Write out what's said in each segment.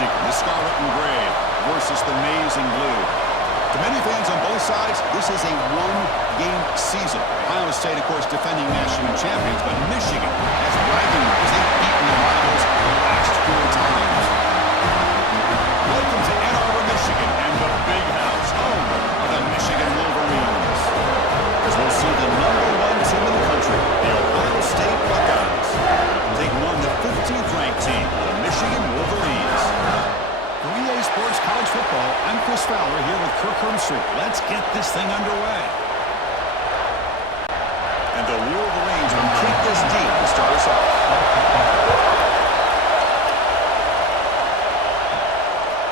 Michigan, the scarlet and gray versus the maize and blue. To many fans on both sides, this is a one-game season. Ohio State, of course, defending national champions, but Michigan has bragging rights. They've beaten the rivals the last 4 times. Welcome to Ann Arbor, Michigan, and the big house, home of the Michigan Wolverines. As we'll see the #1 team in the country, the Ohio State Buckeyes, taking on the 15th-ranked team, the Michigan Wolverines. For EA Sports College Football, I'm Chris Fowler here with Kirk Hermstreet. Let's get this thing underway. And the Wolverines will keep this deep to start us off.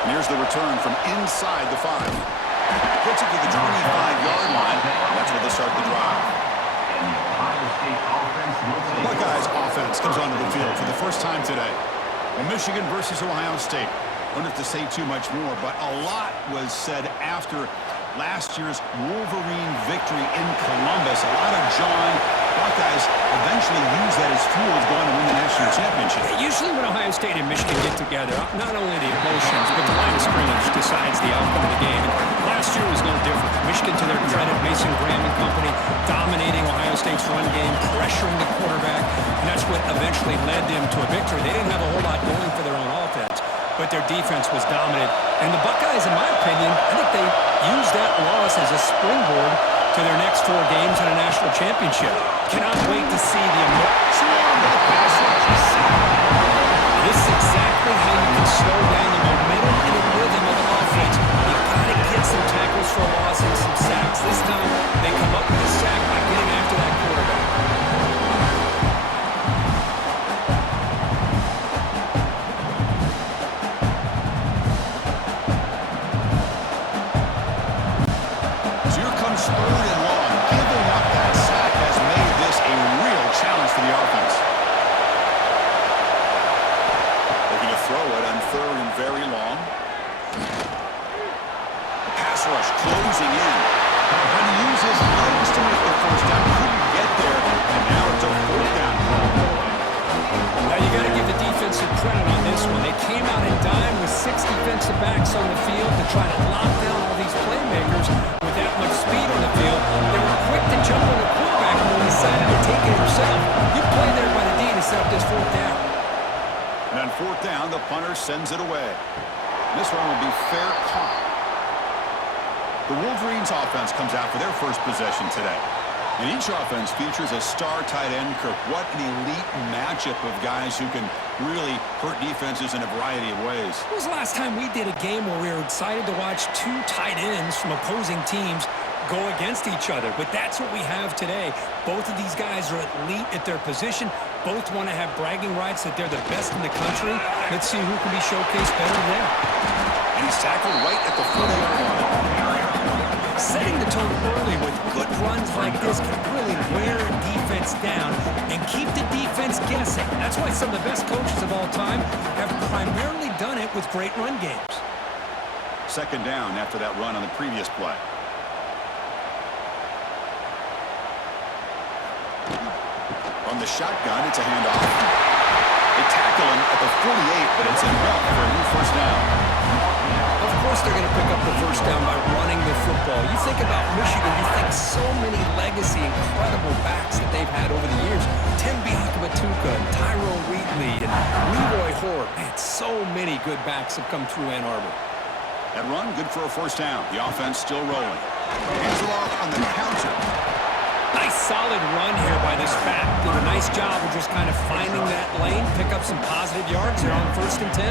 And here's the return from inside the 5. Gets it to the 25-yard line. That's where they start the drive. The Buckeyes offense comes onto the field for the first time today. Well, Michigan versus Ohio State. I don't have to say too much more, but a lot was said after last year's Wolverine victory in Columbus. A lot of John. Buckeyes eventually use that as fuel to go on to win the national championship. Usually when Ohio State and Michigan get together, not only the emotions, but the line of scrimmage decides the outcome of the game. And last year was no different. Michigan, to their credit, Mason Graham and company, dominating Ohio State's run game, pressuring the quarterback, and that's what eventually led them to a victory. They didn't have a whole lot going for their own offense, but their defense was dominant. And the Buckeyes, in my opinion, I think they used that loss as a springboard to their next 4 games in a national championship. Cannot wait to see the emotion on the pass rush. This is exactly how you can slow down the momentum and the rhythm of an offense. You got to get some tackles for a loss and some sacks. This time, they come up with a sack by getting after that quarterback. Third and long. Giving up that sack has made this a real challenge for the offense. Looking to throw it on 3rd and very long. The pass rush closing in. Trying to use his legs to make the first down. Couldn't get there, and now it's a 4th down call. Now you got to give the defensive credit on this one. They came out in dime with 6 defensive backs on the field to try to lock down all these playmakers. With that much speed on the field, they were quick to jump on the quarterback when he decided to take it himself. Good play there by the D to set up this 4th down. And on 4th down, the punter sends it away. This one will be fair caught. The Wolverines offense comes out for their first possession today. And each offense features a star tight end. Kirk, what an elite matchup of guys who can really hurt defenses in a variety of ways. When was the last time we did a game where we were excited to watch 2 tight ends from opposing teams go against each other? But that's what we have today. Both of these guys are elite at their position. Both want to have bragging rights that they're the best in the country. Let's see who can be showcased better than them. And he's tackled right at the 40-yard line. Setting the tone early with good runs like this can really wear a defense down and keep the defense guessing. That's why some of the best coaches of all time have primarily done it with great run games. 2nd down after that run on the previous play. On the shotgun, it's a handoff. They tackle him at the 48, but it's enough for a new 1st down. Of course they're going to pick up the 1st down by running the football. You think about Michigan, you think so many legacy, incredible backs that they've had over the years. Tim Biakabatuka, Tyrone Wheatley, and Leroy Hort. Man, so many good backs have come through Ann Arbor. That run, good for a 1st down. The offense still rolling. Hands it off on the counter. Nice solid run here by this back. Did a nice job of just kind of finding that lane, pick up some positive yards there on 1st and 10.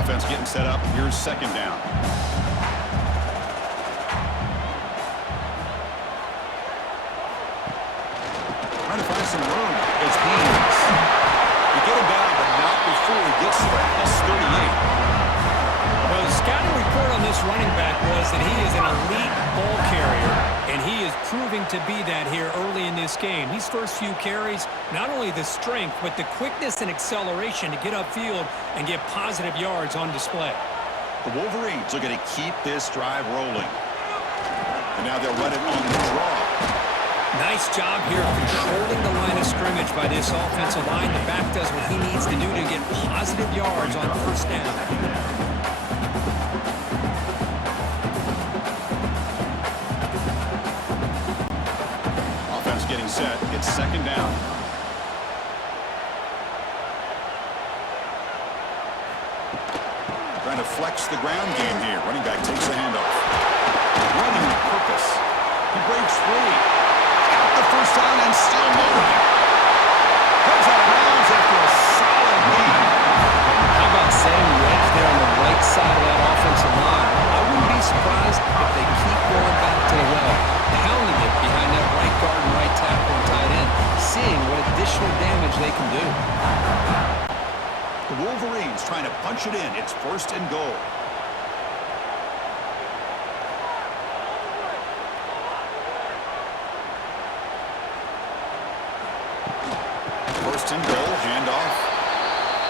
Offense getting set up. Here's 2nd down. Trying to find some room. It's Haynes. You get him down, but not before he gets to plus 38. Well, the scouting report on this running back was that he is an elite ball carrier, and he is proving to be that here early in this game. These first few carries, not only the strength, but the quickness and acceleration to get upfield and get positive yards on display. The Wolverines are going to keep this drive rolling. And now they'll run it on the draw. Nice job here controlling the line of scrimmage by this offensive line. The back does what he needs to do to get positive yards on first down. Offense getting set. It's second down. Trying to flex the ground game here. Running back takes the handoff. Running with purpose. He breaks free. Got the first down and still moving. Comes out of bounds after a solid lead. How about setting the edge there on the right side of that offensive line? I wouldn't be surprised if they keep going back to the well, pounding it behind that right guard and right tackle and tight end, seeing what additional damage they can do. The Wolverines trying to punch it in. It's first and goal. First and goal, handoff.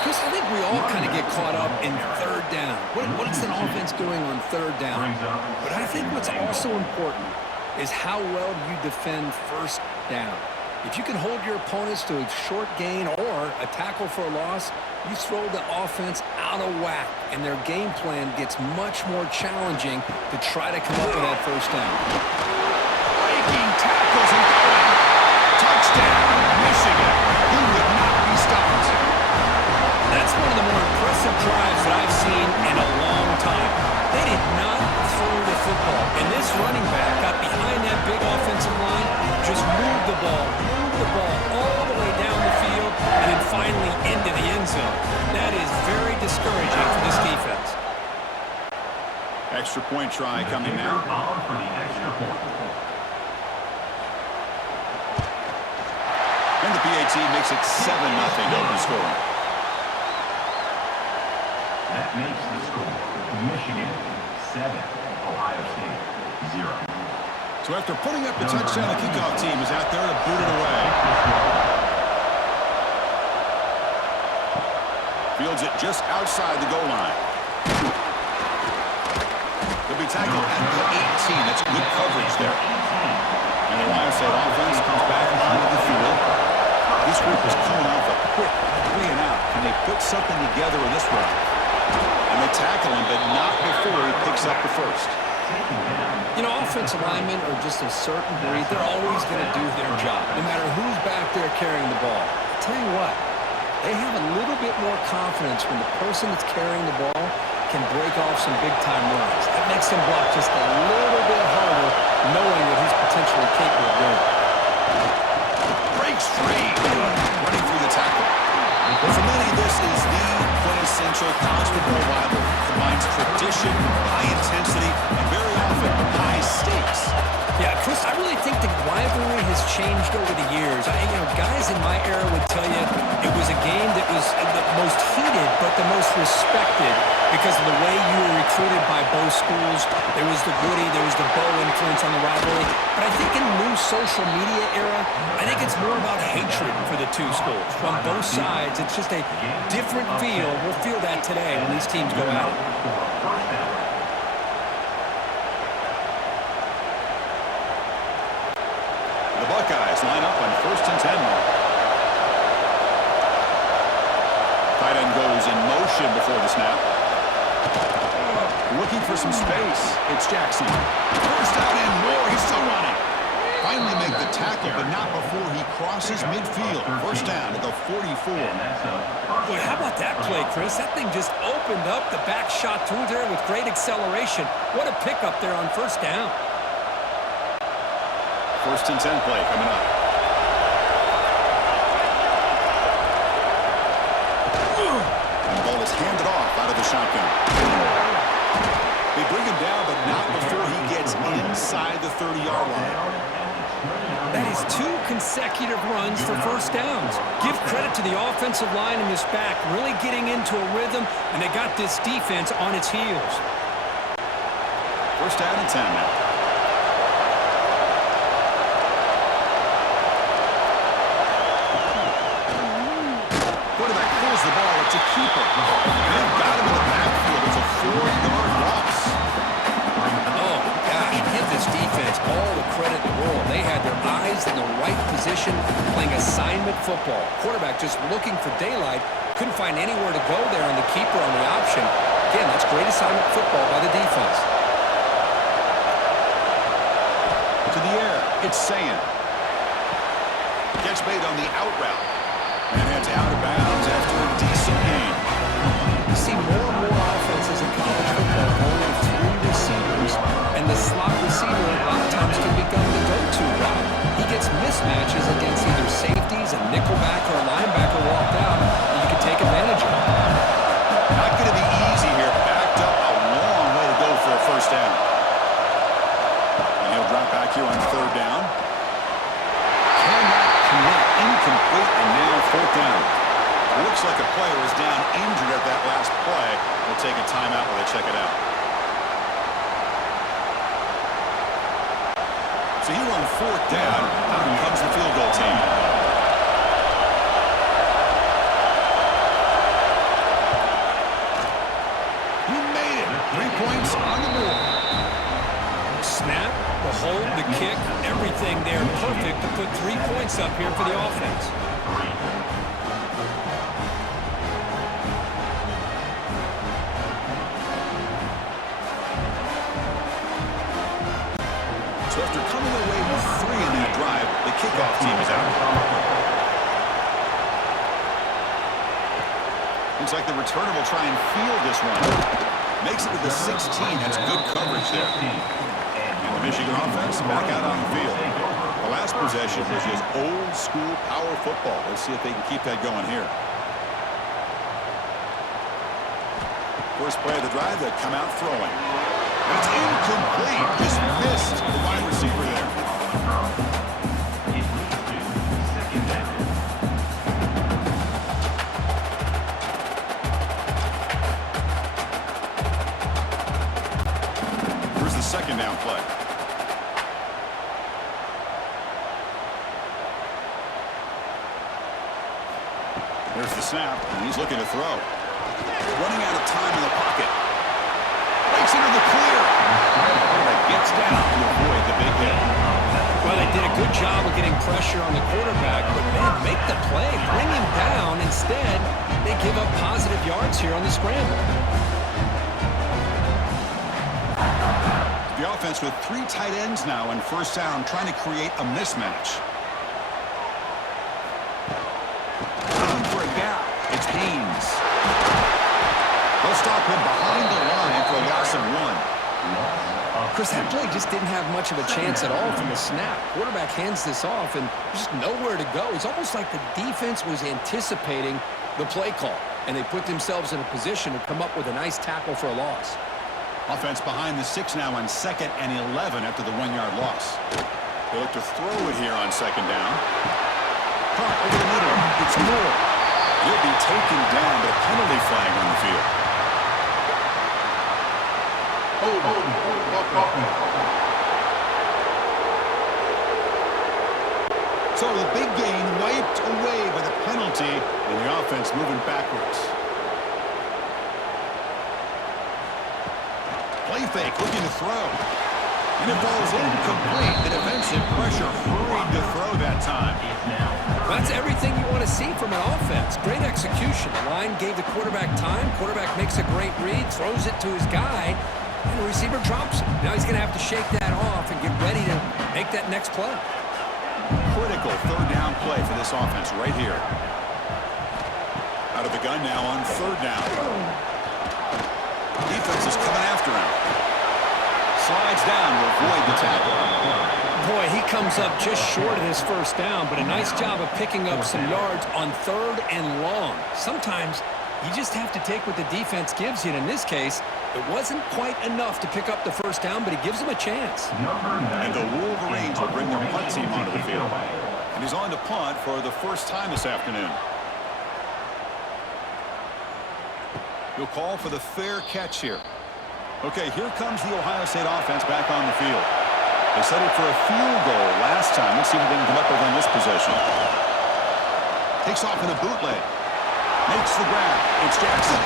Chris, I think we all kind of get caught up in third down. What's an offense doing on third down? But I think what's also important is how well you defend first down. If you can hold your opponents to a short gain or a tackle for a loss, you throw the offense out of whack, and their game plan gets much more challenging to try to come up with that first down. Breaking tackles and going. Touchdown, Michigan. He would not be stopped. That's one of the more impressive drives that I've seen in a long time. They did not throw the football, and this running back got behind that big offensive line, just moved the ball all the way down the field, and then finally into the end zone. That is very discouraging for this defense. Extra point try coming now. And the PAT makes it 7-0 open scoring. That makes the score Michigan 7, Ohio State 0. So after putting up the touchdown, the kickoff team is out there to boot it away. Fields it just outside the goal line. He'll be tackled at the 18. That's good coverage there. And the Ohio State offense comes back onto the field. This group is coming off a quick 3 and out. Can they put something together in this one? And they tackle him, but not before he picks up the first. You know, offensive linemen are just a certain breed. They're always going to do their job, no matter who's back there carrying the ball. I'll tell you what, they have a little bit more confidence when the person that's carrying the ball can break off some big-time runs. That makes him block just a little bit harder, knowing what he's potentially capable of doing. Breaks free. Running through the tackle. But for many, this is the quintessential college football rivalry. Combines tradition, high intensity, and very often high stakes. Yeah, Chris, I really think the rivalry has changed over the years. Guys in my era would tell you it was a game that was the most heated but the most respected because of the way you were recruited by both schools. There was the Woody, there was the Bo influence on the rivalry. But I think in the new social media era, I think it's more about hatred for the two schools. From both sides, it's just a different feel. We'll feel that today when these teams go out. The Buckeyes line up on 1st and 10 now. Tight end goes in motion before the snap. Looking for some space. It's Jackson. First out and more. He's still running. Finally make the tackle, but not before he crosses midfield. First down at the 44. Boy, how about that play, Chris? That thing just opened up the back shot through there with great acceleration. What a pickup there on first down. 1st and 10 play coming up. And the ball is handed off out of the shotgun. They bring him down, but not before he gets inside the 30-yard line. That is 2 consecutive runs for first downs. Give credit to the offensive line and this back really getting into a rhythm, and they got this defense on its heels. First down and 10 now. Quarterback pulls the ball. It's a keeper. And they've got him in the backfield. It's a 4-yard loss. Oh, gosh, give this defense all the credit in the world. They had their eyes in the right position, playing assignment football. Quarterback just looking for daylight, couldn't find anywhere to go there, and the keeper on the option. Again, that's great assignment football by the defense. To the air, it's Sayan. Gets made on the out route. And heads out of bounds after a decent gain. You see more and more offenses in college football going with 3 receivers, and the slot receiver a lot of times can become the go-to route. He gets mismatches against either safeties, a nickelback, or a linebacker walked out, and you can take advantage of it. Not going to be easy here. Backed up a long way to go for a first down. And he'll drop back here on 3rd down. Cannot connect. Incomplete, and now 4th down. Looks like a player is down injured at that last play. We'll take a timeout while they check it out. So here on 4th down, out comes the field goal team. He made it. 3 points on the board. Snap, the hold, the kick, everything there perfect to put 3 points up here for the offense. So after coming away with 3 in that drive, the kickoff team is out. Looks like the returner will try and field this one. Makes it to the 16. That's good coverage there. And the Michigan offense back out on the field. The last possession was just old school power football. Let's see if they can keep that going here. First play of the drive, they come out throwing. It's incomplete. Just missed the wide receiver there. Here's the 2nd down play. There's the snap, and he's looking to throw. Running out of time in the pocket. Breaks into the clear. Quarterback gets down to avoid the big hit. Well, they did a good job of getting pressure on the quarterback, but man, make the play, bring him down. Instead, they give up positive yards here on the scramble. The offense with 3 tight ends now on 1st down, trying to create a mismatch. Looking for a gap. It's Haynes. They'll stop him behind the line for a loss of 1. Chris, that play just didn't have much of a chance at all from the snap. Quarterback hands this off, and there's just nowhere to go. It's almost like the defense was anticipating the play call, and they put themselves in a position to come up with a nice tackle for a loss. Offense behind the 6 now on 2nd and 11 after the 1-yard loss. They look to throw it here on 2nd down. Caught over the middle. It's Moore. He'll be taken down, but a penalty flag on the field. So the big gain wiped away by the penalty, and the offense moving backwards. Play fake, looking to throw. And it falls incomplete. The defensive pressure hurried to throw that time. That's everything you want to see from an offense. Great execution. The line gave the quarterback time. Quarterback makes a great read, throws it to his guy, and the receiver drops it. Now he's going to have to shake that off and get ready to make that next play. Critical 3rd down play for this offense right here. Out of the gun now on 3rd down. Defense is coming after him. Slides down to avoid the tackle. Boy, he comes up just short of his 1st down, but a nice job of picking up some yards on 3rd and long. Sometimes you just have to take what the defense gives you, and in this case, it wasn't quite enough to pick up the 1st down, but it gives them a chance. And the Wolverines will bring their punt team onto the field. And he's on to punt for the first time this afternoon. He'll call for the fair catch here. Okay, here comes the Ohio State offense back on the field. They set it for a field goal last time. Let's see what they can come up with on this possession. Takes off in a bootleg. Makes the grab. It's Jackson.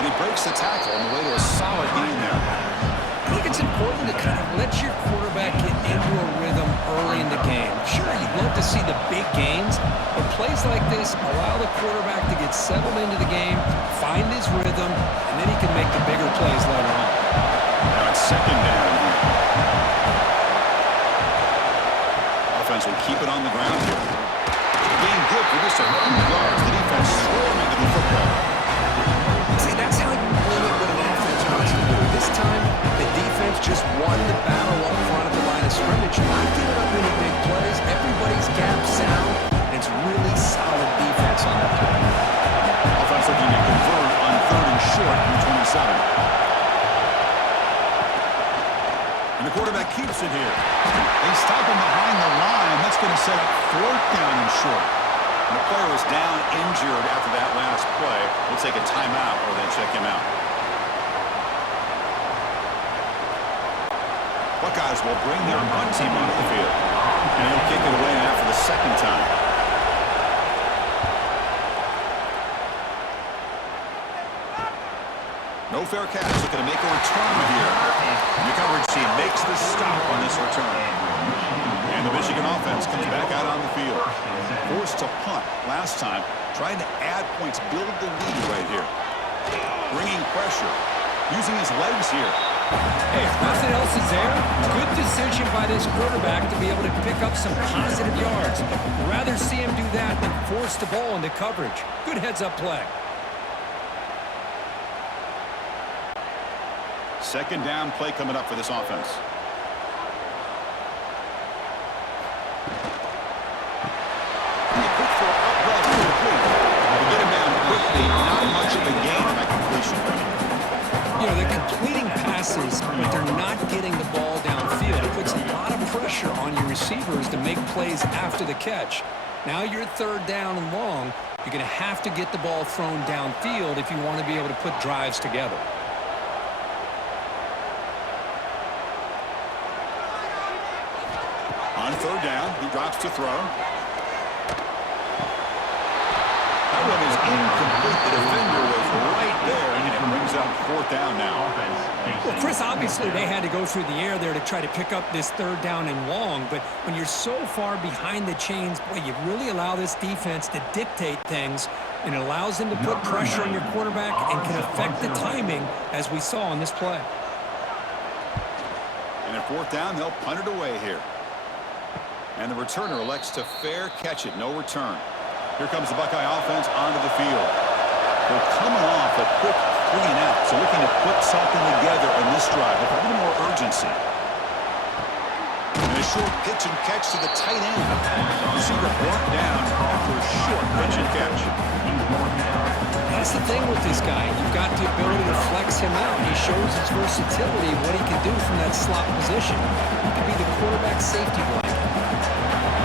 And he breaks the tackle on the way to a solid gain there. I think it's important to kind of let your quarterback get into a rhythm early in the game. Sure, you'd love to see the big gains, but plays like this allow the quarterback to get settled into the game, find his rhythm, and then he can make the bigger plays later on. Now it's second down. Offense will keep it on the ground here. Being good for just a few yards. The defense swarming to the football. See, that's how you limit what an offense wants to do. This time, the defense just won the battle up front of the line of scrimmage, not giving up any big plays. Everybody's gap sound. It's really solid defense on that play. Offense looking to convert on 3rd and short from 27. And the quarterback keeps it here. They stop him behind the line. That's going to set up 4th down and short. And the player was down injured after that last play. We'll take a timeout or then check him out. Buckeyes will bring their punt team onto the field. And he'll kick it away after the second time. No fair catch. Looking to make a return here. The coverage team makes the stop on this return. And the Michigan offense comes back out on the field. Forced to punt last time. Trying to add points, build the lead right here. Bringing pressure. Using his legs here. Hey, if nothing else is there, good decision by this quarterback to be able to pick up some positive yards. Rather see him do that than force the ball into coverage. Good heads-up play. Second down play coming up for this offense. And the quick throw out route complete. To get him down quickly, not much of a gain by completion. You know, they're completing passes, but they're not getting the ball downfield. It puts a lot of pressure on your receivers to make plays after the catch. Now you're 3rd down and long. You're going to have to get the ball thrown downfield if you want to be able to put drives together. On 3rd down, he drops to throw. That one is incomplete. The defender was right there, and it brings up 4th down now. Well, Chris, obviously they had to go through the air there to try to pick up this 3rd down and long, but when you're so far behind the chains, boy, you really allow this defense to dictate things, and it allows them to put pressure on your quarterback and can affect the timing, as we saw on this play. And at 4th down, they'll punt it away here. And the returner elects to fair catch it. No return. Here comes the Buckeye offense onto the field. They're coming off a quick 3 and out, so looking to put something together in this drive with a little more urgency. And a short pitch and catch to the tight end. Receiver brought down after a short pitch and catch. That's the thing with this guy. You've got the ability to flex him out. He shows his versatility, what he can do from that slot position. He can be the quarterback safety blanket.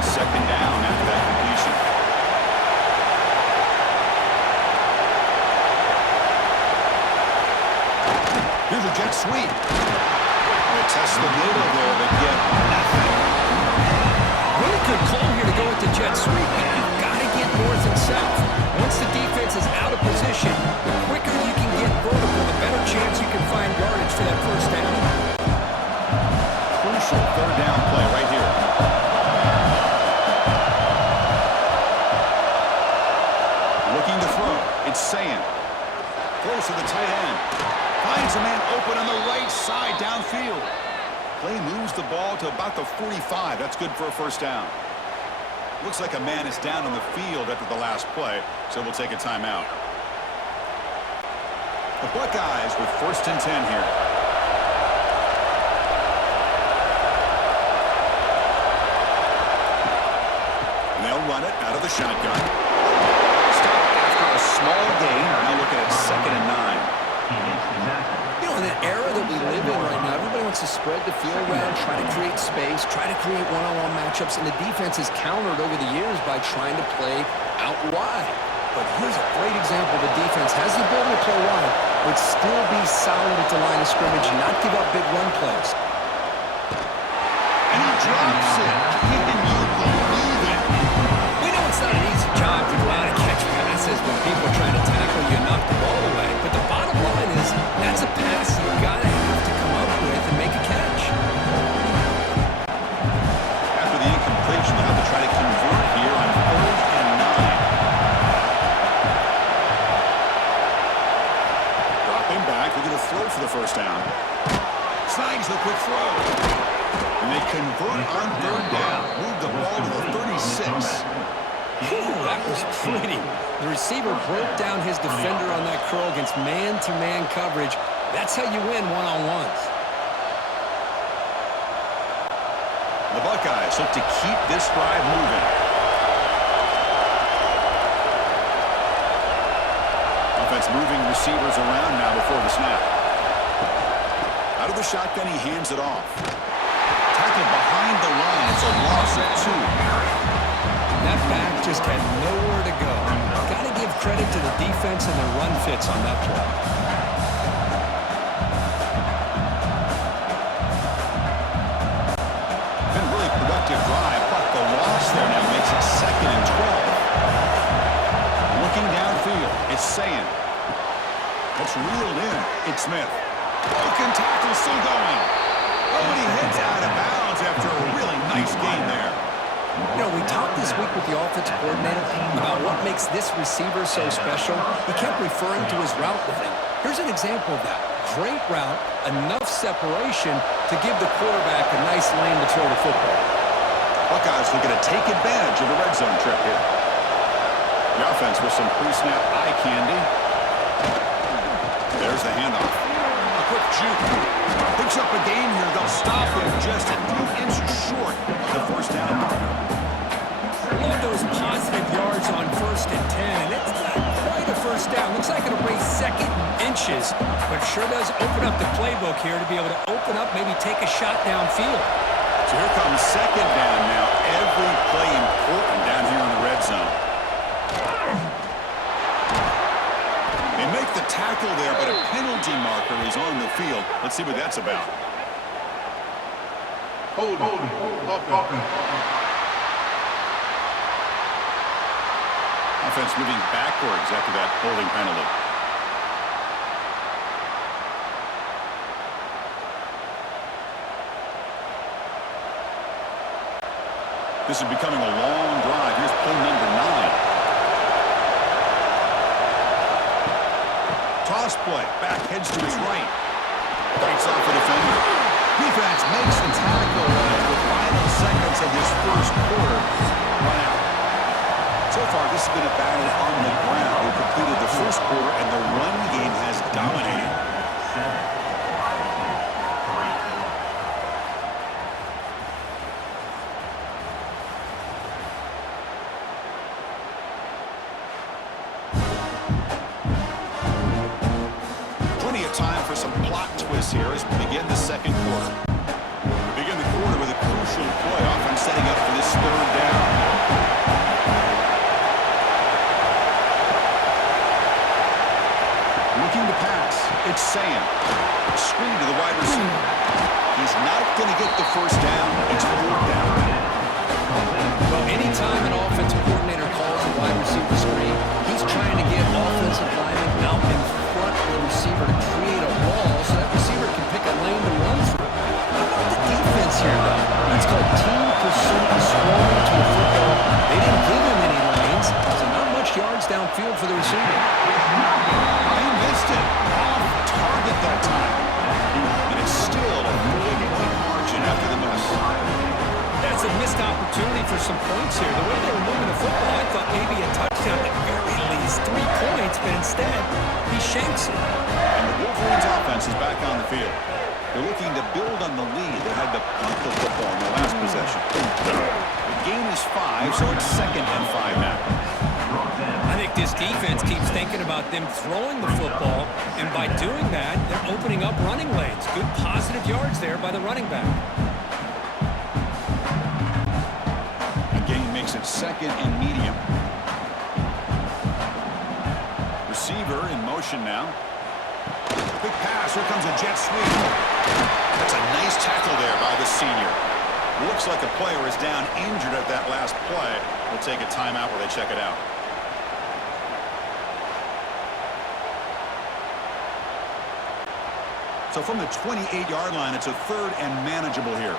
Second down after that completion. Here's a jet sweep. They test the middle there, but get nothing. Really good call here to go with the jet sweep, but you've got to get north and south. Once the defense is out of position, the quicker you can get vertical, the better chance you can find yardage for that 1st down. Crucial 3rd down play right here. Looking to throw. It's Sayan. Throws to the tight end. Finds a man open on the right side downfield. Play moves the ball to about the 45. That's good for a 1st down. Looks like a man is down on the field after the last play, so we'll take a timeout. The Buckeyes with 1st and 10 here. And they'll run it out of the shotgun. Stop after a small gain. Now looking at 2nd and 9. You know, in an era that we live in right now, everybody wants to spread the field around, try to create space, try to create one-on-one matchups, and the defense has countered over the years by trying to play out wide. But here's a great example. The defense has the ability to play wide, but still be solid at the line of scrimmage and not give up big run plays. And he drops it. Can you believe it? We know it's not an easy job to go out and catch passes when people are trying to tackle you and knock the ball away. But the bottom line is that's a pass you got to have to come up with and make a convert on third down. Move the ball to the 36. Whew, that was pretty. The receiver broke down his defender on that curl against man-to-man coverage. That's how you win one-on-ones. The Buckeyes look to keep this drive moving. Offense moving receivers around now before the snap. Out of the shotgun, he hands it off. Tackle behind the line. It's a loss of 2. That back just had nowhere to go. Got to give credit to the defense and their run fits on that play. Been a really productive drive, but the loss there now makes it 2nd and 12. Looking downfield, it's Sayin. It's reeled in. It's Smith. Broken tackle still going. Oh, and he hits out of bounds after a really nice gain there. You know, we talked this week with the offensive coordinator about what makes this receiver so special. He kept referring to his route with him. Here's an example of that. Great route, enough separation to give the quarterback a nice lane to throw the football. Buckeyes looking to take advantage of the red zone trip here. The offense with some pre-snap eye candy. There's the handoff. A quick juke. Picks up a gain here. They'll stop him just a few inches short of the first down marker. Love those positive yards on 1st and 10. It's not quite a first down. Looks like it'll raise 2nd inches, but sure does open up the playbook here to be able to open up, maybe take a shot downfield. So here comes 2nd down now. Every play important down here in the red zone. They make the tackle there, but a penalty marker is on the field. Let's see what that's about. Hold it. Offense moving backwards after that holding penalty. This is becoming a long drive. Here's play number 9. Toss play. Back heads to his right. Breaks off the defender. Defense makes the tackle as the final seconds of this first quarter run out. So far, this has been a battle on the ground. We completed the first quarter, and the run game has dominated. 7. Plenty of time for some plot twists here as we begin the second quarter. We begin the quarter with a crucial play. Offense setting up for this 3rd down. Looking to pass. It's Sam. Screen to the wide receiver. He's not going to get the first down. It's 4th down. Well, anytime an offensive coordinator calls a wide receiver screen, he's trying to get offensive linemen out in front of the receiver to create a wall so that receiver can pick a lane to run through. How about the defense here, though? That's called team pursuit, swarming to the football. They didn't give him any lanes, so not much yards downfield for the receiver. He missed it. Off target that time. And it's still a 4-point margin after the miss. That's a missed opportunity for some points here. The way they were moving the football, I thought maybe a touchdown at the very least, 3 points, but instead, he shanks it. And the Wolverines offense is back on the field. They're looking to build on the lead. They had to punt the football in the last possession. The gain is 5, so it's 2nd and 5 now. I think this defense keeps thinking about them throwing the football, and by doing that, they're opening up running lanes. Good positive yards there by the running back. The gain makes it 2nd and medium. Receiver in motion now. Quick pass. Here comes a jet sweep. That's a nice tackle there by the senior. Looks like a player is down injured at that last play. We'll take a timeout where they check it out. So from the 28-yard line, it's a 3rd and manageable here.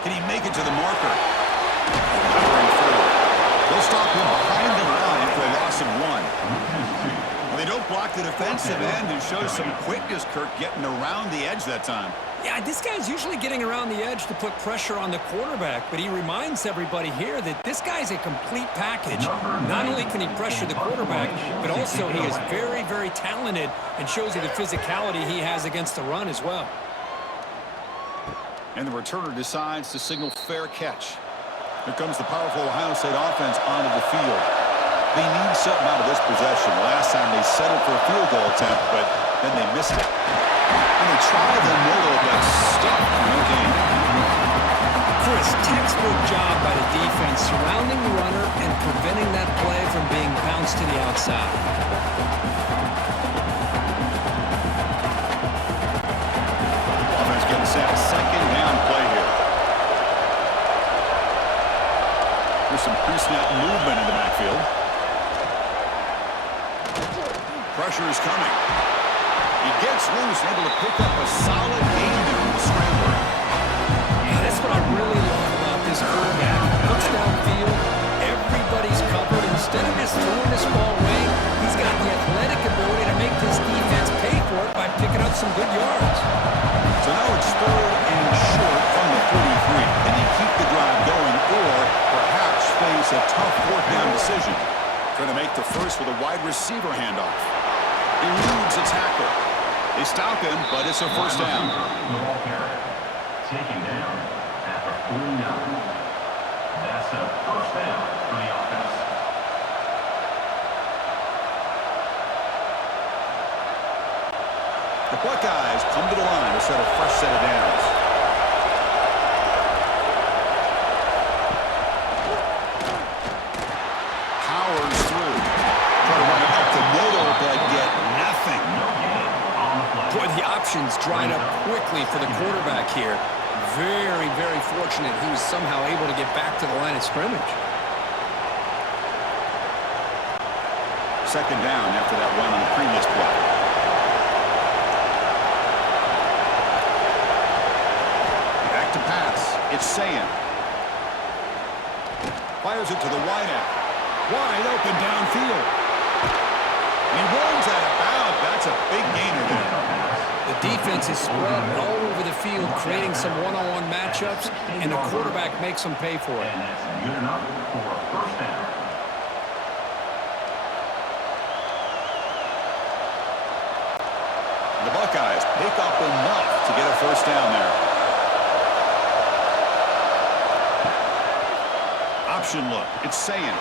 Can he make it to the marker? Powering forward. They'll stop him behind the line for a loss of 1. Well, they don't blocked the defensive end and shows some quickness, Kirk, getting around the edge that time. Yeah, this guy's usually getting around the edge to put pressure on the quarterback, but he reminds everybody here that this guy's a complete package. Not only can he pressure the quarterback, but also he is very, very talented and shows you the physicality he has against the run as well. And the returner decides to signal fair catch. Here comes the powerful Ohio State offense onto the field. They need something out of this possession. Last time they settled for a field goal attempt, but then they missed it. And they try the middle, but stick no gain. Chris, textbook job by the defense surrounding the runner and preventing that play from being bounced to the outside. Offense getting set. Second down play here. There's some pre-snap movement in the backfield. Pressure is coming. He gets loose, able to pick up a solid gain there on the scrambler. Yeah, that's what I really love about this quarterback. Looks downfield, everybody's covered. Instead of just throwing this ball away, he's got the athletic ability to make this defense pay for it by picking up some good yards. So now it's 3rd and short from the 33. Can they keep the drive going or perhaps face a tough 4th down decision? Trying to make the first with a wide receiver handoff. Eludes a tackle. They stop him, but it's a first down. Taken down at the 49. That's a first down for the offense. The Buckeyes come to the line to set a fresh set of downs. Powers through. Try to run it up the middle, but get nothing. Boy, the options dried up quickly for the quarterback here. Very, very fortunate he was somehow able to get back to the line of scrimmage. Second down after that run on the previous play. Back to pass. It's Sayan. Fires it to the wideout. Wide open downfield. And he runs out of bounds. That's a big gainer there. The defense is spread all over the field, creating some one-on-one matchups, and the quarterback makes them pay for it. And that's good enough for a first down. The Buckeyes pick up enough to get a first down there. Option look. It's Sayan.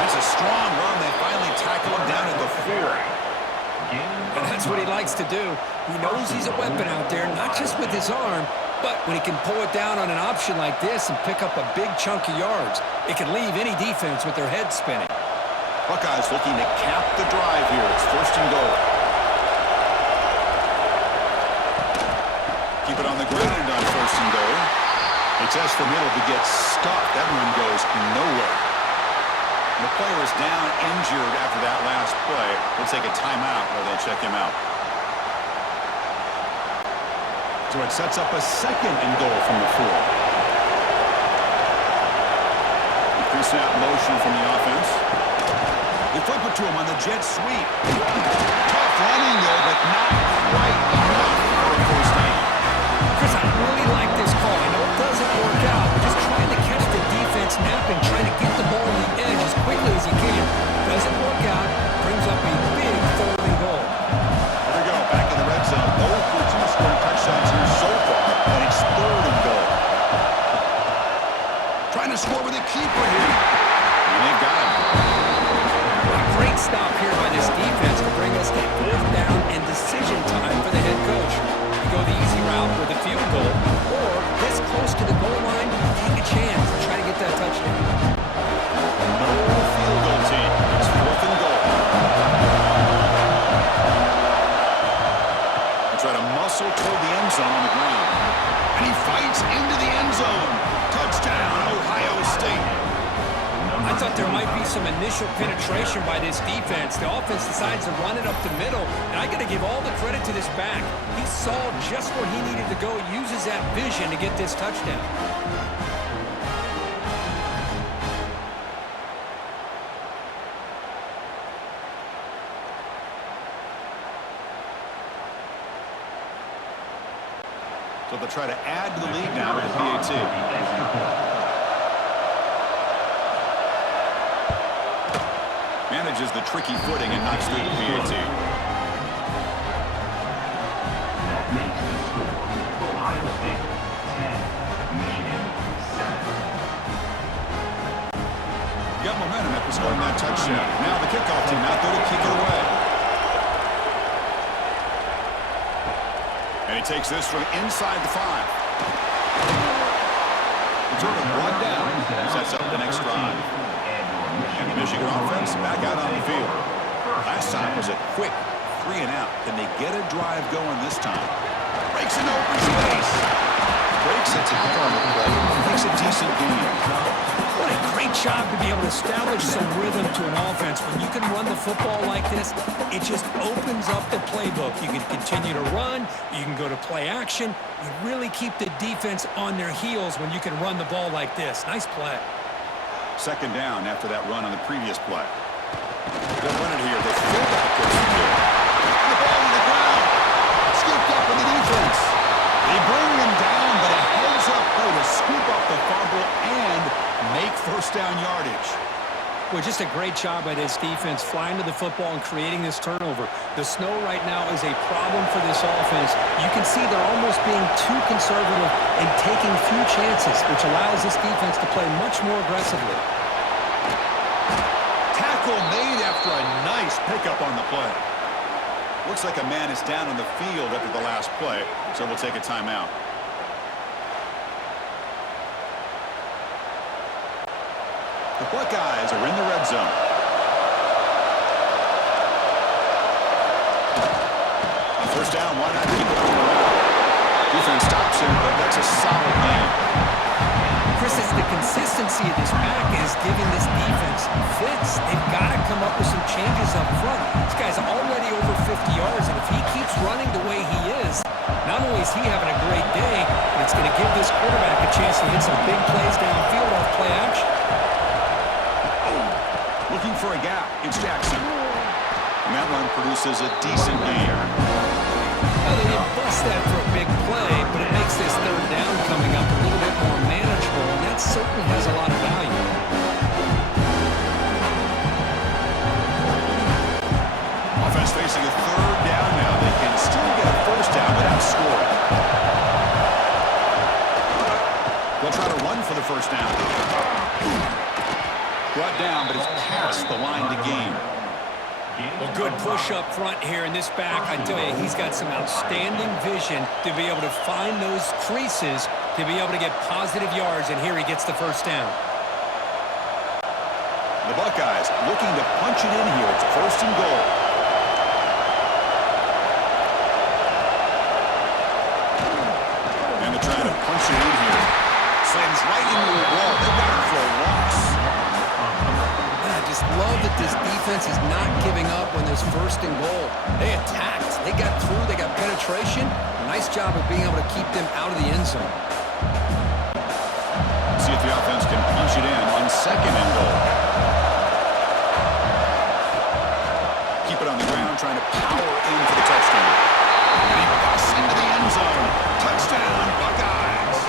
That's a strong run. They finally tackle him down at the 4. And that's what he likes to do. He knows he's a weapon out there, not just with his arm, but when he can pull it down on an option like this and pick up a big chunk of yards, it can leave any defense with their head spinning. Buckeyes looking to cap the drive here. It's 1st and goal. Keep it on the ground on 1st and goal. They test the middle to get stopped. That one goes nowhere. The player is down injured after that last play. We'll take a timeout while they check him out. So it sets up a 2nd and goal from the 4. Pre-snap motion from the offense. They flip it to him on the jet sweep. Tough running there, but not quite enough for a first down. Chris, I really like this call. I know it doesn't work out, but just trying to catch the defense napping, trying to get the ball on the edge as quickly as he can. Doesn't work out, brings up a big 3rd and goal. There we go, back in the red zone. 0 for 2 scoring touchdowns here so far, and it's 3rd and goal. Trying to score with a keeper here. And they've got him. A great stop here by this defense to bring us to 4th down and decision time for the head coach. You go the easy route with a field goal, or this close to the goal line, take a chance and try to get that touchdown. No field goal team. It's 4th and goal. They try to muscle toward the end zone on the ground. And he fights into the end zone. Touchdown, Ohio State. I thought there might be some initial penetration by this defense. The offense decides to run it up the middle, and I got to give all the credit to this back. He saw just where he needed to go, uses that vision to get this touchdown. So they'll try to add to the lead now with the PAT. Manages the tricky footing and knocks through the PAT. That makes the score Ohio State 10, Michigan 7. Got momentum after scoring that touchdown. Now the kickoff team out there to kick it away. And he takes this from inside the 5. Jordan brought down. Sets up the next drive. And the Michigan offense back out on the field. Last time was a quick 3 and out. Can they get a drive going this time? Breaks into open space. Breaks a tackle on the play. Makes a decent gain. What a great job to be able to establish some rhythm to an offense. When you can run the football like this, it just opens up the playbook. You can continue to run. You can go to play action. You really keep the defense on their heels when you can run the ball like this. Nice play. Second down after that run on the previous play. They'll run it here. The fullback gets the kill. The ball on the ground. Scooped up in the defense. They bring him down, but a heads-up play to scoop up the fumble and make first down yardage. Well, just a great job by this defense, flying to the football and creating this turnover. The snow right now is a problem for this offense. You can see they're almost being too conservative and taking few chances, which allows this defense to play much more aggressively. Tackle made after a nice pickup on the play. Looks like a man is down on the field after the last play, so we'll take a timeout. The Buckeyes are in the red zone. First down, why not keep it on the ground? Defense stops him, but that's a solid game. Chris, it's the consistency of this back is giving this defense fits. They've got to come up with some changes up front. This guy's already over 50 yards, and if he keeps running the way he is, not only is he having a great day, but it's going to give this quarterback a chance to hit some big plays downfield off play action. Looking for a gap. It's Jackson. And that one produces a decent gain. Well, they didn't bust that for a big play, but it makes this third down coming up a little bit more manageable, and that certainly has a lot of value. Offense facing a third down now. They can still get a first down without scoring. They'll try to run for the first down. Brought down, but it's past the line to gain. Well, good push up front here in this back. I tell you, he's got some outstanding vision to be able to find those creases, to be able to get positive yards, and here he gets the first down. The Buckeyes looking to punch it in here. It's first and goal. And they're trying to punch it in here. Slams right into the wall. They've got him for a loss. I just love that this defense is not giving up when there's first and goal. They attacked. They got through. They got penetration. Nice job of being able to keep them out of the end zone. See if the offense can punch it in on second and goal. Keep it on the ground, trying to power in for the touchdown. And he busts into the end zone. Touchdown, Buckeyes.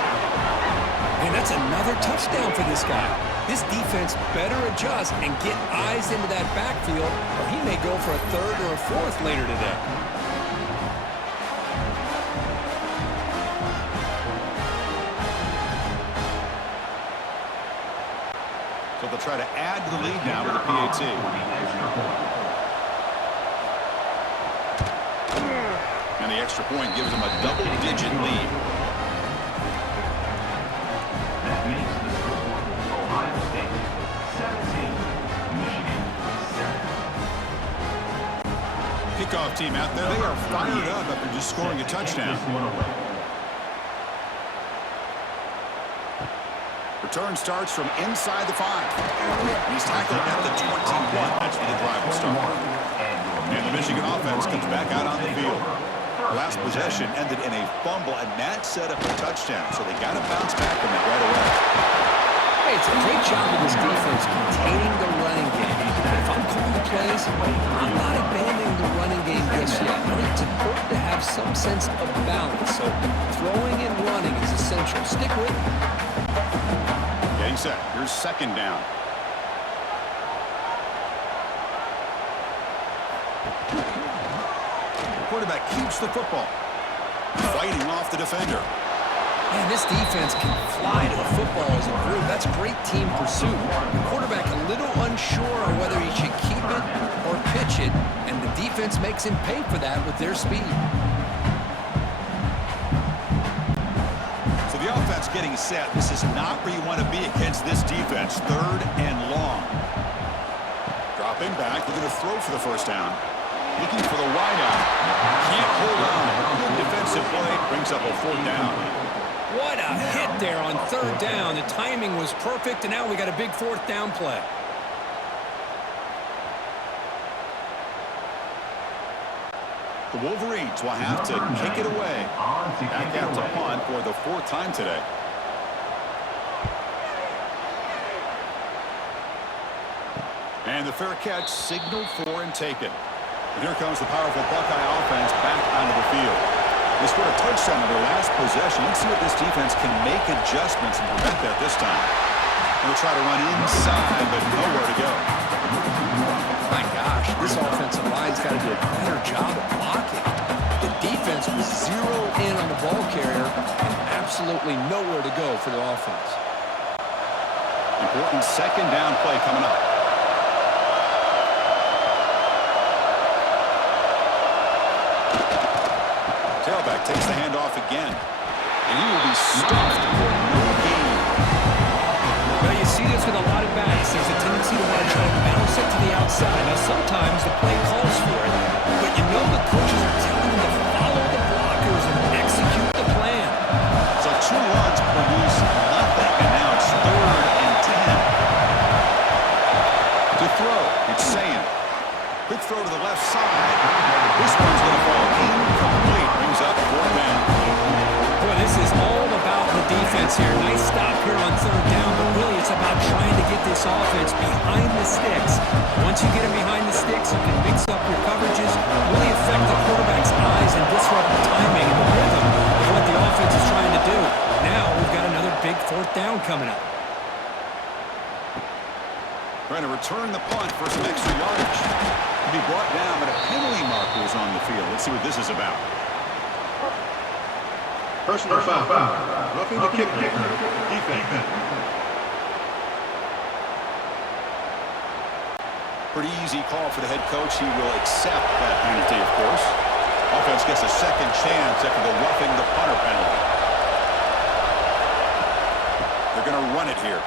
And that's another touchdown for this guy. This defense better adjust and get eyes into that backfield, or he may go for a third or a fourth later today. So they'll try to add to the lead now with the PAT. And the extra point gives them a double-digit lead. That makes the score Ohio State 17, Michigan 7. Kickoff team out there. They are fired up after just scoring a touchdown. Return starts from inside the 5. He's tackled at the 21. That's where the drive will start. And the Michigan offense comes back out on the field. Last possession ended in a fumble, and that set up a touchdown. So they got to bounce back from it right away. Hey, it's a great job of this defense containing the running game. If I'm calling the plays, I'm not abandoning the running game just yet. I think it's important to have some sense of balance. So throwing and running is essential. Stick with it. Getting set. Here's second down. The quarterback keeps the football. Fighting off the defender. Man, this defense can fly to the football as a group. That's great team pursuit. The quarterback a little unsure on whether he should keep it or pitch it, and the defense makes him pay for that with their speed. So the offense getting set. This is not where you want to be against this defense. Third and long. Dropping back. They're going to throw for the first down. Looking for the wideout. Can't hold on. Good defensive play. Brings up a fourth down. What a hit there on third down. The timing was perfect, and now we got a big fourth down play. The Wolverines will have to kick it away. Back out to punt for the fourth time today. And the fair catch signaled for and taken. And here comes the powerful Buckeye offense back onto the field. They scored a touchdown in their last possession. Let's see if this defense can make adjustments and prevent that this time. They'll try to run inside, but nowhere to go. My gosh, this offensive line's got to do a better job of blocking. The defense was zero in on the ball carrier and absolutely nowhere to go for the offense. Important second down play coming up. Tailback takes the handoff again. And he will be stuffed for no gain. Well, you see this with a lot of backs. There's a tendency to want to try to bounce it to the outside. Now, sometimes the play calls for it, but you know the coaches are telling them to follow the blockers and execute the plan. So 2 runs produce nothing, and now it's 3rd and 10. To throw, it's Sayan. Quick throw to the left side. This one's going to fall incomplete. Brings up 4th down. Boy, this is all about the defense here. Nice stop here on third down, but really it's about trying to get this offense behind the sticks. Once you get them behind the sticks, you can mix up your coverages, really affect the quarterback's eyes and disrupt the timing and the rhythm of what the offense is trying to do. Now we've got another big fourth down coming up. Trying to return the punt for some extra yardage. To be brought down, but a penalty marker is on the field. Let's see what this is about. Personal foul. Roughing the kicker. Defense. Pretty easy call for the head coach. He will accept that penalty, of course. Offense gets a second chance after the roughing the punter penalty. They're going to run it here.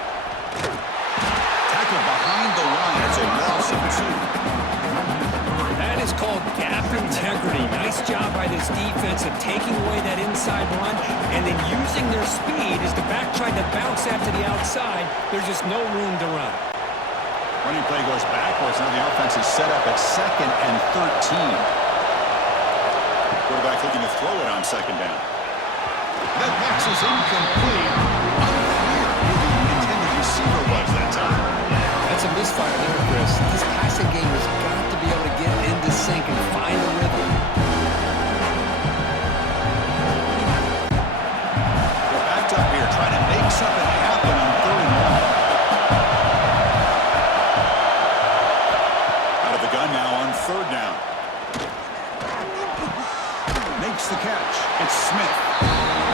Tackled behind the line. It's a loss of 2. That is called gap integrity. Nice job by this defense of taking away that inside run and then using their speed as the back tried to bounce that to the outside. There's just no room to run. Running play goes backwards. Now the offense is set up at 2nd and 13. Quarterback looking to throw it on 2nd down. That pass is incomplete. Unclear who the intended receiver was that time. That's a misfire there, Chris. This passing game has got to be able to get into sync and find a rhythm. They're backed up here, trying to make something happen on 3rd and long. Out of the gun now on 3rd down. Makes the catch. It's Smith.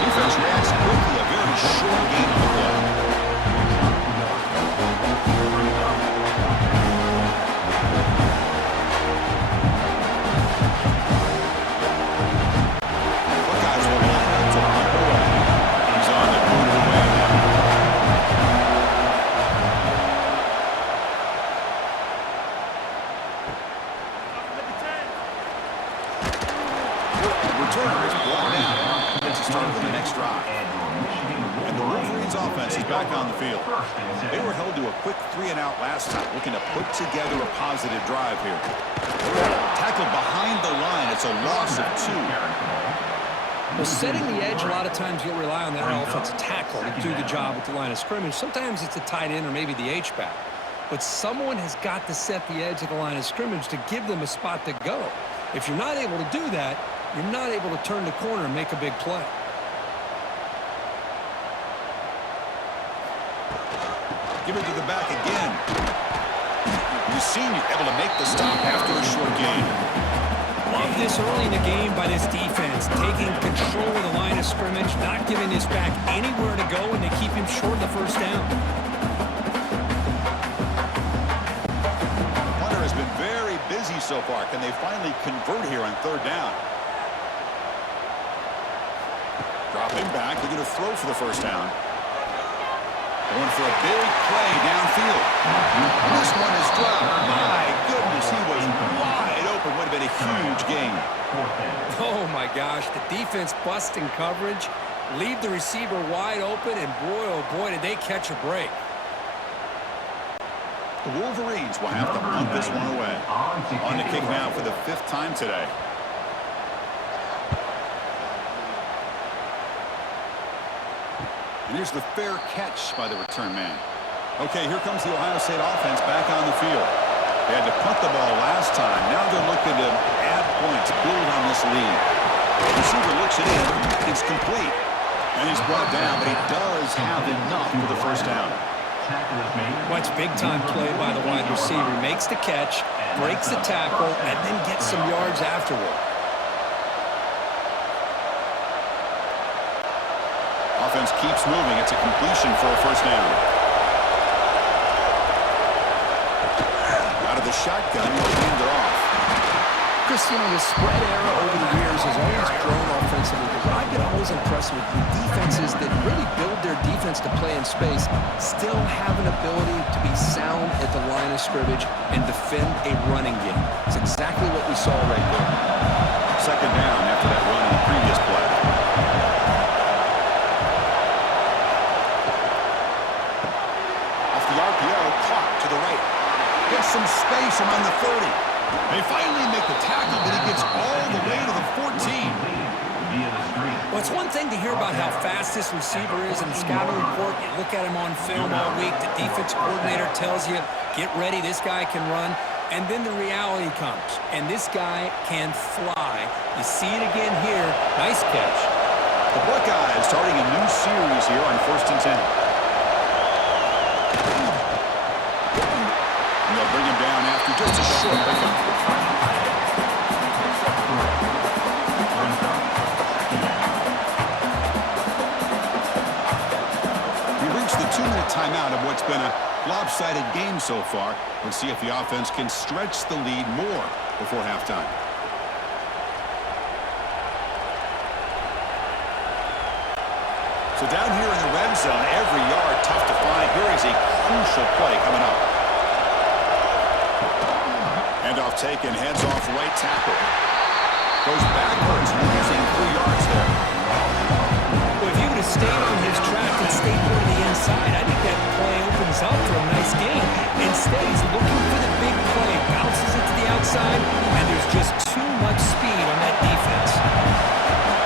Defense reacts quickly. A very short game on the play. Buckeyes will line up to punt away. He's on the punt away now. The returner is brought down. Gets started on the next drive. And the Wolverines offense is back on the field. They were held to a quick 3-and-out last time, looking to put together a positive drive here. Tackled behind the line. It's a loss of 2. Well, setting the edge, a lot of times you'll rely on that offensive tackle to do the job at the line of scrimmage. Sometimes it's a tight end or maybe the H-back. but someone has got to set the edge of the line of scrimmage to give them a spot to go. If you're not able to do that, you're not able to turn the corner and make a big play. Give it to the back again. The senior able to make the stop after a short gain. Love this early in the game by this defense, taking control of the line of scrimmage, not giving this back anywhere to go, and they keep him short of the first down. Punter has been very busy so far. Can they finally convert here on third down? Dropping back, they're going to throw for the first down. Going for a big play downfield. This one is dropped. My goodness, he was wide open. Would have been a huge gain. Oh, my gosh. The defense busting coverage, leave the receiver wide open, and boy, oh, boy, did they catch a break. The Wolverines will have to punt this one away. On the kick now for the 5th time today. And here's the fair catch by the return man. Okay, here comes the Ohio State offense back on the field. They had to punt the ball last time. Now they're looking to add points, build on this lead. The receiver looks it in. It's complete. And he's brought down, but he does have enough for the first down. Watch big-time play by the wide receiver. Makes the catch, breaks the tackle, and then gets some yards afterward. Offense keeps moving. It's a completion for a first down. Out of the shotgun, he'll hand it off. Chris, you know, the spread era over the years has always grown offensively, but I've been always impressed with the defenses that really build their defense to play in space, still have an ability to be sound at the line of scrimmage and defend a running game. It's exactly what we saw right there. Second down after that run in the previous play. Gets some space around the 30. They finally make the tackle, but he gets all the way to the 14. Well, it's one thing to hear about how fast this receiver is in the scouting report. You look at him on film all week. The defense coordinator tells you, get ready, this guy can run. And then the reality comes, and this guy can fly. You see it again here. Nice catch. The Buckeyes starting a new series here on 1st and 10. They'll bring him down after just a short pickup. We reached the 2-minute timeout of what's been a lopsided game so far. Let's see if the offense can stretch the lead more before halftime. So down here in the red zone, every yard tough to find. Here is a crucial play coming up. Handoff taken, heads off right tackle. Goes backwards, losing 3 yards there. Well, if you would have stayed on his track and stayed more to the inside, I think that play opens up for a nice game. Instead, he's looking for the big play, bounces it to the outside, and there's just too much speed on that defense.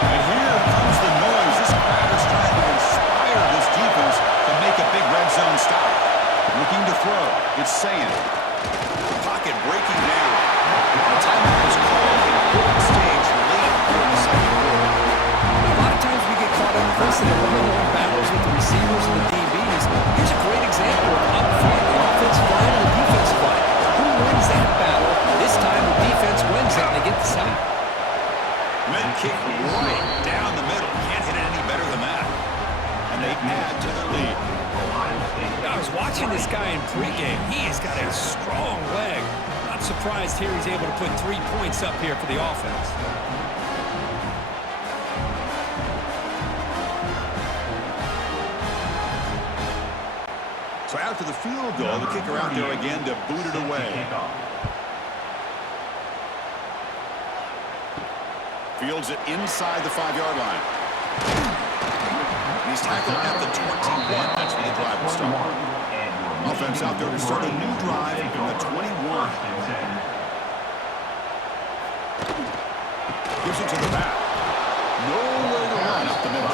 And here comes the noise. This crowd is trying to inspire this defense to make a big red zone stop. Looking to throw. It's saying. Pocket breaking down. The timeout is called in important stage late in the second quarter. A lot of times we get caught up first in the one-on-one battles with the receivers and the DBs. Here's a great example of up front, the offensive line and the defensive line. Who wins that battle? This time the defense wins it and they get the sack. Men kick right down the middle. Can't hit it any better than that. And they add to their lead. I was watching this guy in pregame. He has got a strong leg. Not surprised here he's able to put 3 points up here for the offense. So after the field goal, the kicker out there again to boot it away. Fields it inside the 5-yard line. He's tackled at the 21. That's where the drive will start. Offense out there to start a new drive from the 21. Gives it to the back. Nowhere to run up the middle.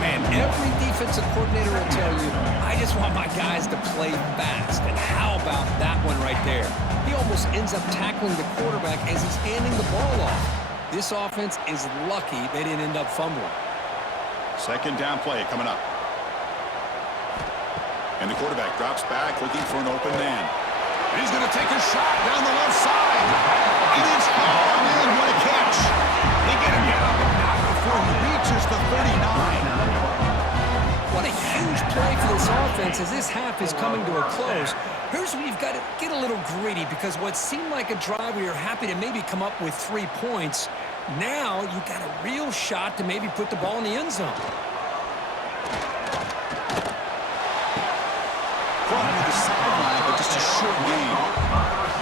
Man, every defense offensive coordinator will tell you, I just want my guys to play fast. And how about that one right there? He almost ends up tackling the quarterback as he's handing the ball off. This offense is lucky they didn't end up fumbling. Second down play coming up. And the quarterback drops back looking for an open man. And he's going to take a shot down the left side. It is oh, man, what a catch. They get him down, but not before he reaches the 39. What a huge play for this offense as this half is coming to a close. Here's where you've got to get a little greedy because what seemed like a drive where you're happy to maybe come up with 3 points, now you've got a real shot to maybe put the ball in the end zone. Caught to the sideline, but just a short game.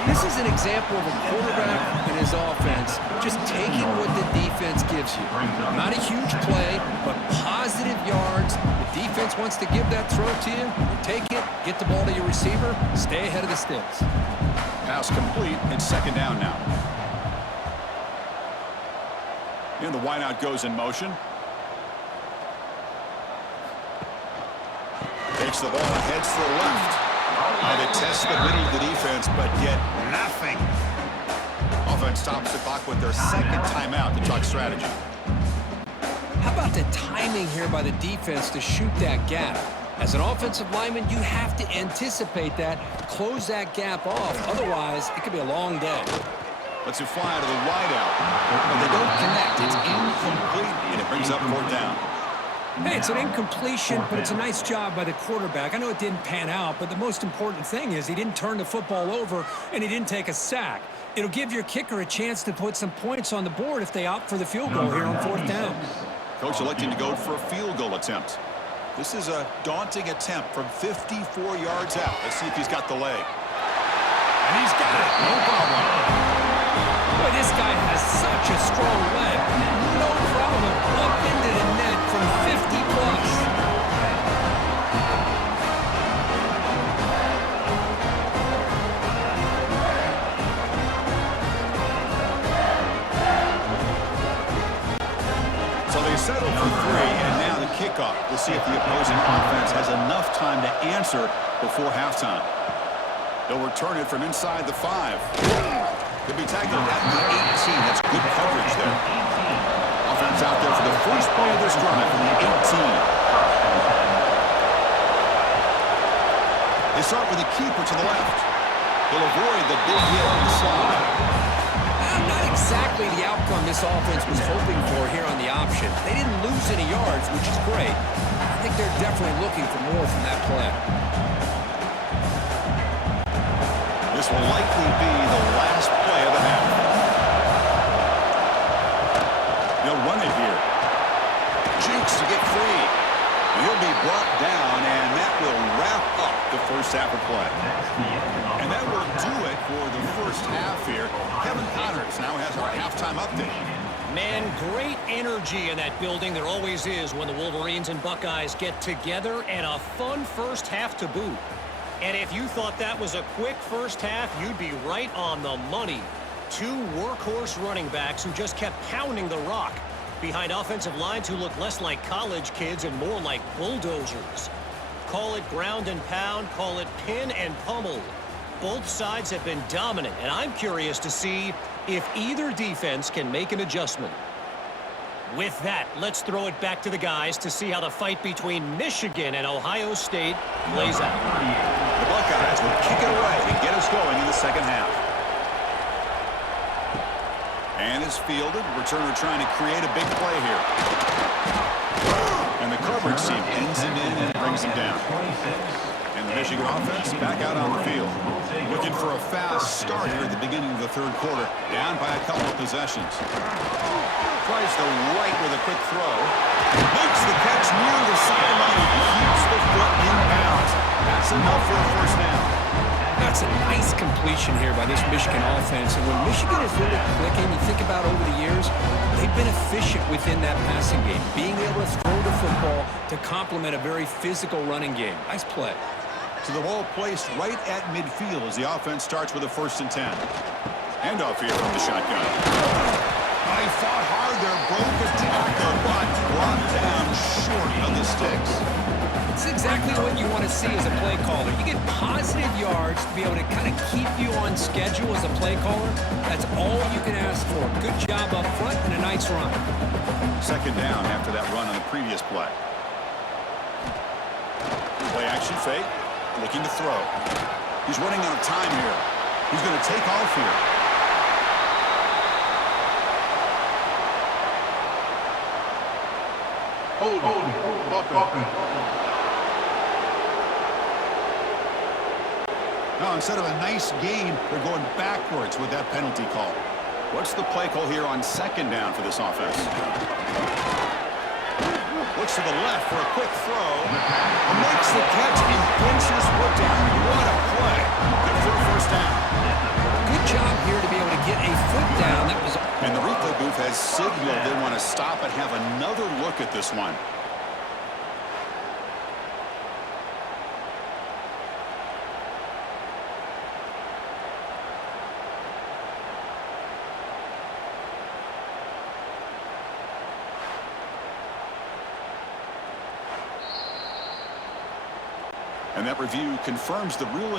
This is an example of a quarterback and his offense just taking what the defense gives you. Not a huge play, but positive yards. The defense wants to give that throw to you. You take it, get the ball to your receiver, stay ahead of the sticks. Pass complete. It's second down now. And the wideout goes in motion. Takes the ball and heads to the left. They test the middle of the defense, but get nothing. Offense stops the clock with their second timeout to talk strategy. How about the timing here by the defense to shoot that gap? As an offensive lineman, you have to anticipate that, close that gap off. Otherwise, it could be a long day. Lets it fly to the wideout. But they don't connect. It's incomplete, and it brings up fourth down. Hey, it's an incompletion, but it's a nice job by the quarterback. I know it didn't pan out, but the most important thing is he didn't turn the football over and he didn't take a sack. It'll give your kicker a chance to put some points on the board if they opt for the field goal here on fourth down. Coach electing to go for a field goal attempt. This is a daunting attempt from 54 yards out. Let's see if he's got the leg. And he's got it. No problem. Boy, this guy has such a strong leg. No problem. Up into the net from 50 plus. So they settle for 3, and now the kickoff. We'll see if the opposing offense has enough time to answer before halftime. They'll return it from inside the 5. Could be tackled at the 18. That's good coverage there. Offense out there for the first play of this drive from the 18. They start with a keeper to the left. He'll avoid the big hit on the slide. Not exactly the outcome this offense was hoping for here on the option. They didn't lose any yards, which is great. I think they're definitely looking for more from that play. This will likely be the last play of the half. They'll run it here. Jukes to get free. He'll be brought down, and that will wrap up the first half of play. And that will do it for the first half here. Kevin Connors now has our halftime update. Man, great energy in that building. There always is when the Wolverines and Buckeyes get together, and a fun first half to boot. And if you thought that was a quick first half, you'd be right on the money. 2 workhorse running backs who just kept pounding the rock behind offensive lines who look less like college kids and more like bulldozers. Call it ground and pound, call it pin and pummel. Both sides have been dominant, and I'm curious to see if either defense can make an adjustment. With that, let's throw it back to the guys to see how the fight between Michigan and Ohio State plays out. The Buckeyes will kick it away and get us going in the second half. And it's fielded. Returner trying to create a big play here. And the coverage team ends him in and brings him down. And the Michigan offense back out on the field. Looking for a fast start here at the beginning of the third quarter. Down by a couple of possessions. Tries the right with a quick throw. Makes the catch near the sideline and keeps the foot in bounds. That's enough for a first down. That's a nice completion here by this Michigan offense. And when Michigan is really clicking, you think about over the years, they've been efficient within that passing game, being able to throw the football to complement a very physical running game. Nice play. So the ball placed right at midfield as the offense starts with a 1st and 10. Handoff here from the shotgun. Oh, he fought hard there, broke a tackle, but brought down short of the sticks. It's exactly what you want to see as a play caller. You get positive yards to be able to kind of keep you on schedule as a play caller. That's all you can ask for. Good job up front and a nice run. Second down after that run on the previous play. Play action fake, looking to throw. He's running out of time here. He's going to take off here. Now, instead of a nice gain, they're going backwards with that penalty call. What's the play call here on second down for this offense? Looks to the left for a quick throw. Makes the catch and gets his foot down. What a play. Good for a first down. Good job here to be able to get a foot down. That was. And the replay booth has signaled they want to stop and have another look at this one. And that review confirms the ruling.